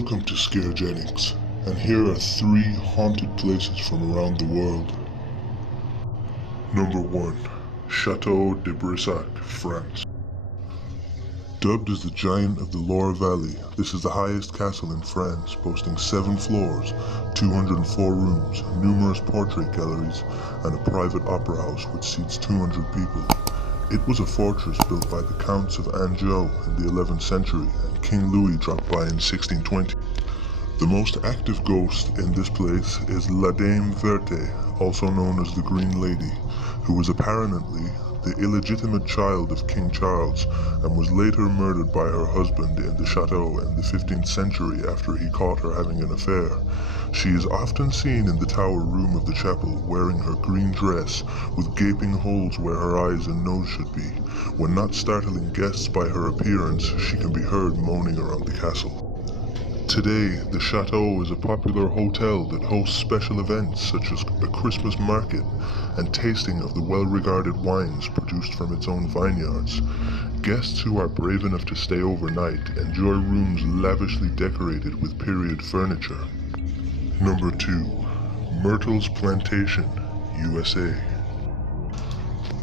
Welcome to Scaregenics, and here are 3 haunted places from around the world. Number 1. Chateau de Brissac, France. Dubbed as the Giant of the Loire Valley, this is the highest castle in France, boasting 7 floors, 204 rooms, numerous portrait galleries, and a private opera house which seats 200 people. It was a fortress built by the Counts of Anjou in the 11th century, and King Louis dropped by in 1620. The most active ghost in this place is La Dame Verte, also known as the Green Lady, who was apparently the illegitimate child of King Charles and was later murdered by her husband in the chateau in the 15th century after he caught her having an affair. She is often seen in the tower room of the chapel wearing her green dress with gaping holes where her eyes and nose should be. When not startling guests by her appearance, she can be heard moaning around the castle. Today, the chateau is a popular hotel that hosts special events such as a Christmas market and tasting of the well-regarded wines produced from its own vineyards. Guests who are brave enough to stay overnight enjoy rooms lavishly decorated with period furniture. Number 2. Myrtle's Plantation, USA.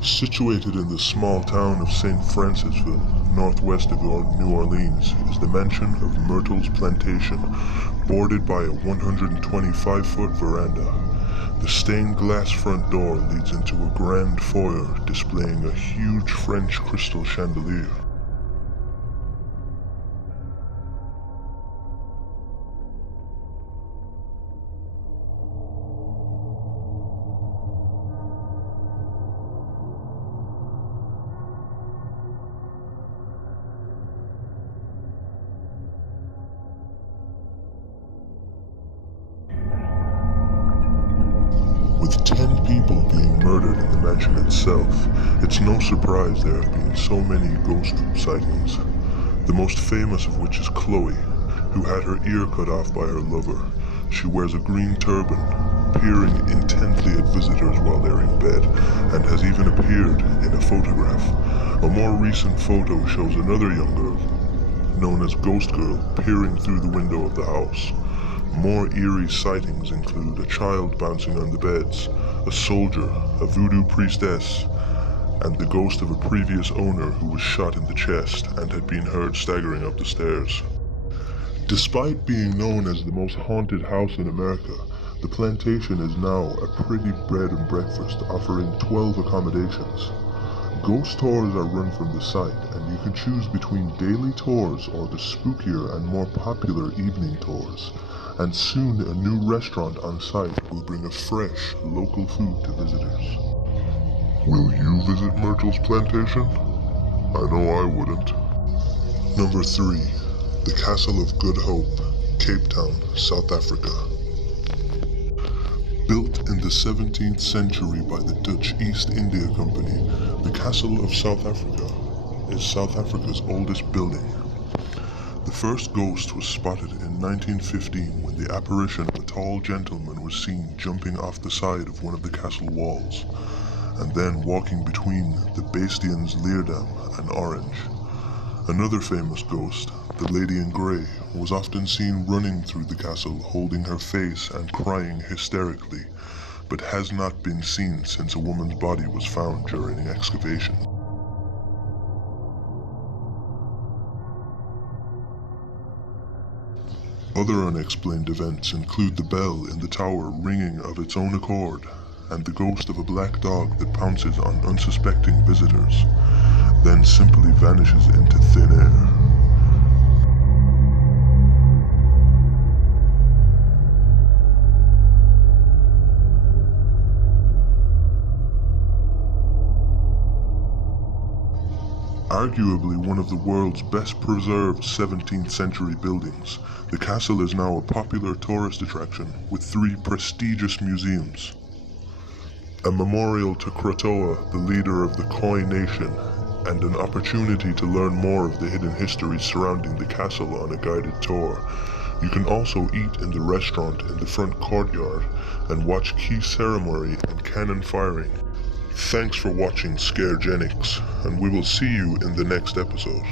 Situated in the small town of St. Francisville, northwest of New Orleans, is the mansion of Myrtle's Plantation, bordered by a 125-foot veranda. The stained glass front door leads into a grand foyer displaying a huge French crystal chandelier. With 10 people being murdered in the mansion itself, it's no surprise there have been so many ghost sightings. The most famous of which is Chloe, who had her ear cut off by her lover. She wears a green turban, peering intently at visitors while they're in bed, and has even appeared in a photograph. A more recent photo shows another young girl, known as Ghost Girl, peering through the window of the house. More eerie sightings include a child bouncing on the beds, a soldier, a voodoo priestess, and the ghost of a previous owner who was shot in the chest and had been heard staggering up the stairs. Despite being known as the most haunted house in America, the plantation is now a pretty bed and breakfast offering 12 accommodations. Ghost tours are run from the site, and you can choose between daily tours or the spookier and more popular evening tours. And soon a new restaurant on site will bring a fresh, local food to visitors. Will you visit Myrtle's Plantation? I know I wouldn't. Number 3. The Castle of Good Hope, Cape Town, South Africa. Built in the 17th century by the Dutch East India Company, the Castle of South Africa is South Africa's oldest building. The first ghost was spotted in 1915 when the apparition of a tall gentleman was seen jumping off the side of one of the castle walls, and then walking between the bastions Leerdam and Orange. Another famous ghost, the Lady in Grey, was often seen running through the castle holding her face and crying hysterically, but has not been seen since a woman's body was found during an excavation. Other unexplained events include the bell in the tower ringing of its own accord, and the ghost of a black dog that pounces on unsuspecting visitors, then simply vanishes into thin air. Arguably one of the world's best preserved 17th century buildings, the castle is now a popular tourist attraction with 3 prestigious museums. A memorial to Krotoa, the leader of the Khoi Nation, and an opportunity to learn more of the hidden history surrounding the castle on a guided tour. You can also eat in the restaurant in the front courtyard and watch key ceremony and cannon firing. Thanks for watching Scaregenics, and we will see you in the next episode.